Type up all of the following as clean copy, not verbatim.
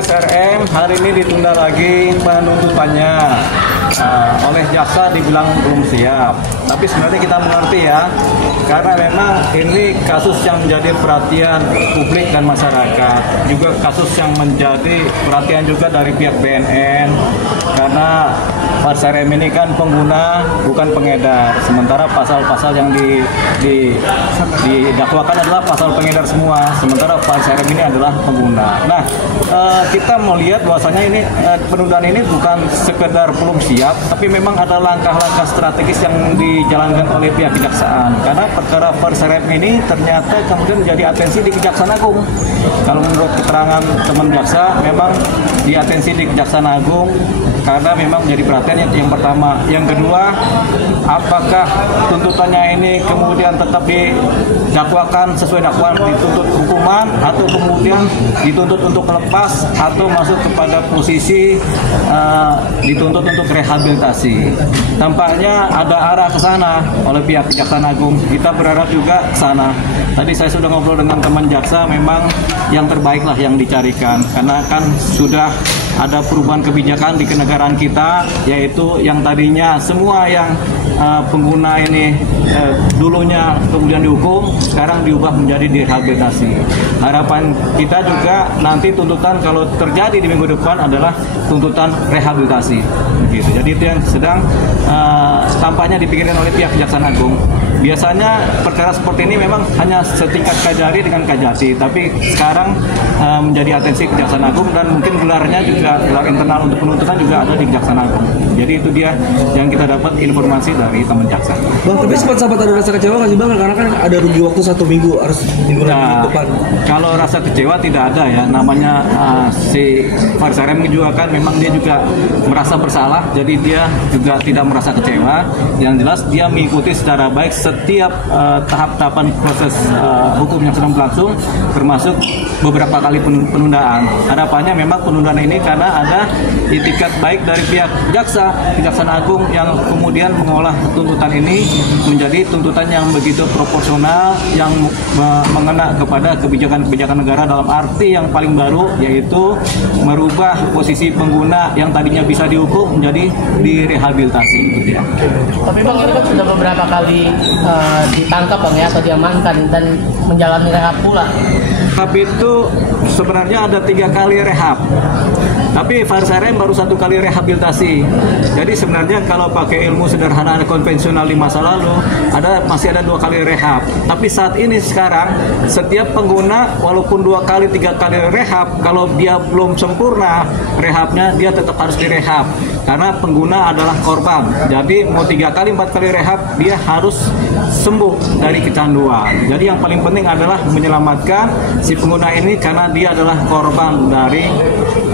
SRM hari ini ditunda lagi penuntutannya oleh jaksa dibilang belum siap. Tapi sebenarnya kita mengerti ya, karena memang ini kasus yang menjadi perhatian publik dan masyarakat, juga kasus yang menjadi perhatian juga dari pihak BNN, karena SRM ini kan pengguna bukan pengedar, sementara pasal-pasal yang didakwakan adalah pasal pengedar semua, sementara SRM ini adalah pengguna. Nah, kita mau lihat bahwasanya ini penundaan ini bukan sekedar belum siap, tapi memang ada langkah-langkah strategis yang dijalankan oleh pihak kejaksaan. Karena perkara SRM ini ternyata kemudian menjadi atensi di Kejaksaan Agung. Kalau menurut keterangan teman jaksa, memang di atensi di Kejaksaan Agung karena memang menjadi perhatian yang pertama. Yang kedua, apakah tuntutannya ini kemudian tetap didakwakan sesuai dakwaan, dituntut hukuman, atau kemudian dituntut untuk lepas, atau masuk kepada posisi dituntut untuk rehabilitasi. Tampaknya ada arah ke sana oleh pihak Kejaksaan Agung. Kita berharap juga ke sana. Tadi saya sudah ngobrol dengan teman jaksa, memang yang terbaik lah yang dicarikan, karena kan sudah ada perubahan kebijakan di kenegaraan kita, yaitu yang tadinya semua yang pengguna ini dulunya kemudian dihukum, sekarang diubah menjadi direhabilitasi. Harapan kita juga nanti tuntutan kalau terjadi di minggu depan adalah tuntutan rehabilitasi. Begitu. Jadi itu yang sedang tampaknya dipikirkan oleh pihak Kejaksaan Agung. Biasanya perkara seperti ini memang hanya setingkat Kajari dengan Kajati, tapi sekarang menjadi atensi Kejaksaan Agung, dan mungkin gelarnya juga gelar internal untuk penuntutan juga ada di Kejaksaan Agung. Jadi itu dia yang kita dapat informasi dari teman jaksa. Bang, tapi sempat ada rasa kecewa nggak sih Bang? Karena kan ada rugi waktu 1 minggu, harus minggu depan. Kalau rasa kecewa tidak ada ya, namanya si SRM juga kan memang dia juga merasa bersalah, jadi dia juga tidak merasa kecewa. Yang jelas dia mengikuti secara baik setiap tahap-tahapan proses hukum yang sedang berlangsung, termasuk beberapa kali penundaan. Harapannya memang penundaan ini karena ada itikat baik dari pihak jaksa, Kejaksaan Agung, yang kemudian mengolah tuntutan ini menjadi tuntutan yang begitu proporsional, yang mengena kepada kebijakan-kebijakan negara dalam arti yang paling baru, yaitu merubah posisi pengguna yang tadinya bisa dihukum menjadi direhabilitasi. Gitu ya. Tapi Bang, ini kan sudah beberapa kali ditangkap Bang ya, atau diamankan dan menjalani rehab pula. Tapi itu sebenarnya ada 3 kali rehab. Tapi SRM baru 1 kali rehabilitasi. Jadi sebenarnya kalau pakai ilmu sederhana konvensional di masa lalu, masih ada 2 kali rehab. Tapi saat ini sekarang setiap pengguna walaupun 2 kali 3 kali rehab, kalau dia belum sempurna rehabnya, dia tetap harus direhab. Karena pengguna adalah korban. Jadi mau 3 kali 4 kali rehab, dia harus sembuh dari kecanduan. Jadi yang paling penting adalah menyelamatkan si pengguna ini, karena dia adalah korban dari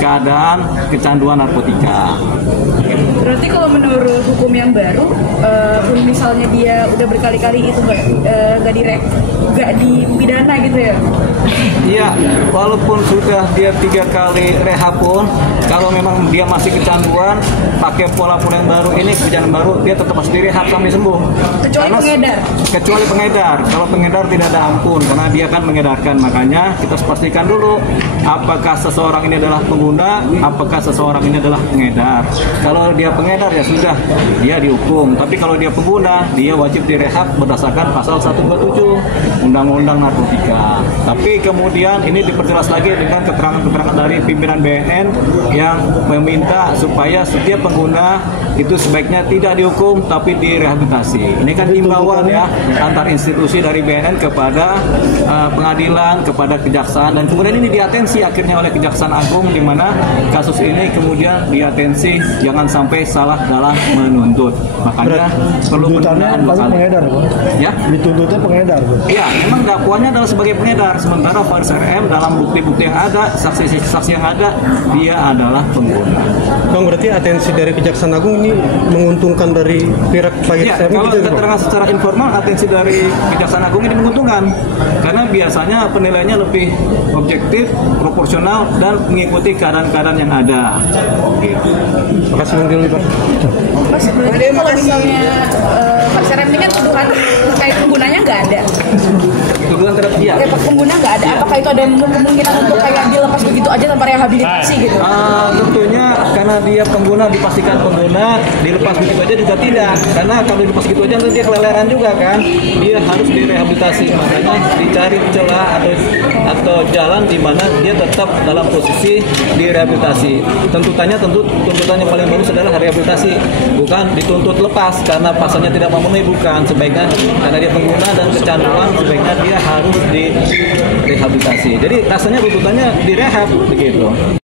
keadaan kecanduan narkotika. Berarti kalau menurut hukum yang baru, misalnya dia udah berkali-kali itu nggak dipidana gitu ya? Iya, walaupun sudah dia 3 kali rehab pun, kalau memang dia masih kecanduan, pakai pola-pola yang baru ini, kebijakan baru, dia tetap harus direhab sampai sembuh. Kecuali pengedar? Kecuali pengedar. Kalau pengedar tidak ada ampun, karena dia kan mengedarkan. Makanya kita pastikan dulu, apakah seseorang ini adalah pengguna, apakah seseorang ini adalah pengedar. Kalau dia pengedar ya sudah, dia dihukum. Tapi kalau dia pengguna, dia wajib direhab berdasarkan pasal 127 Undang-Undang Narkotika. Tapi kemudian ini diperjelas lagi dengan keterangan-keterangan dari pimpinan BNN yang meminta supaya setiap pengguna itu sebaiknya tidak dihukum tapi direhabilitasi. Ini kan himbauan ya antar institusi dari BNN kepada pengadilan, kepada kejaksaan, dan kemudian ini diatensi akhirnya oleh Kejaksaan Agung, di mana kasus ini kemudian diatensi jangan sampai salah dalam menuntut. Makanya perlu penundaan 2 kali. Pengedar, ya? Dituntutnya pengedar. Iya, memang dakwaannya adalah sebagai pengedar, sementara SRM dalam bukti-bukti yang ada, saksi-saksi yang ada, dia adalah pengguna. Bang, berarti atensi dari Kejaksaan Agung ini menguntungkan dari pihak SRM? Kalau keterangan secara informal, atensi dari Kejaksaan Agung ini menguntungkan, karena biasanya penilaiannya lebih objektif, proporsional, dan mengikuti keadaan-keadaan yang ada. Gitu. Terima kasih Pak. Mas, berarti kalau misalnya SRM ini kan tuduhan kayak penggunanya nggak ada. hubungan terhadap dia. Pengguna nggak ada. Apakah itu ada kemungkinan untuk kayak dilepas begitu aja tanpa rehabilitasi gitu? Tentunya karena dia pengguna, dipastikan pengguna, dilepas begitu aja juga tidak. Karena kalau dilepas begitu aja nanti dia keleleran juga kan. Dia harus direhabilitasi, makanya dicari celah atau jalan di mana dia tetap dalam posisi direhabilitasi. Tuntutan yang paling bagus adalah rehabilitasi, bukan dituntut lepas karena pasalnya tidak memenuhi, bukan. Sebaiknya karena dia pengguna dan kecanduan, sebaiknya dia harus direhabilitasi. Jadi rasanya tuntutannya direhab begitu.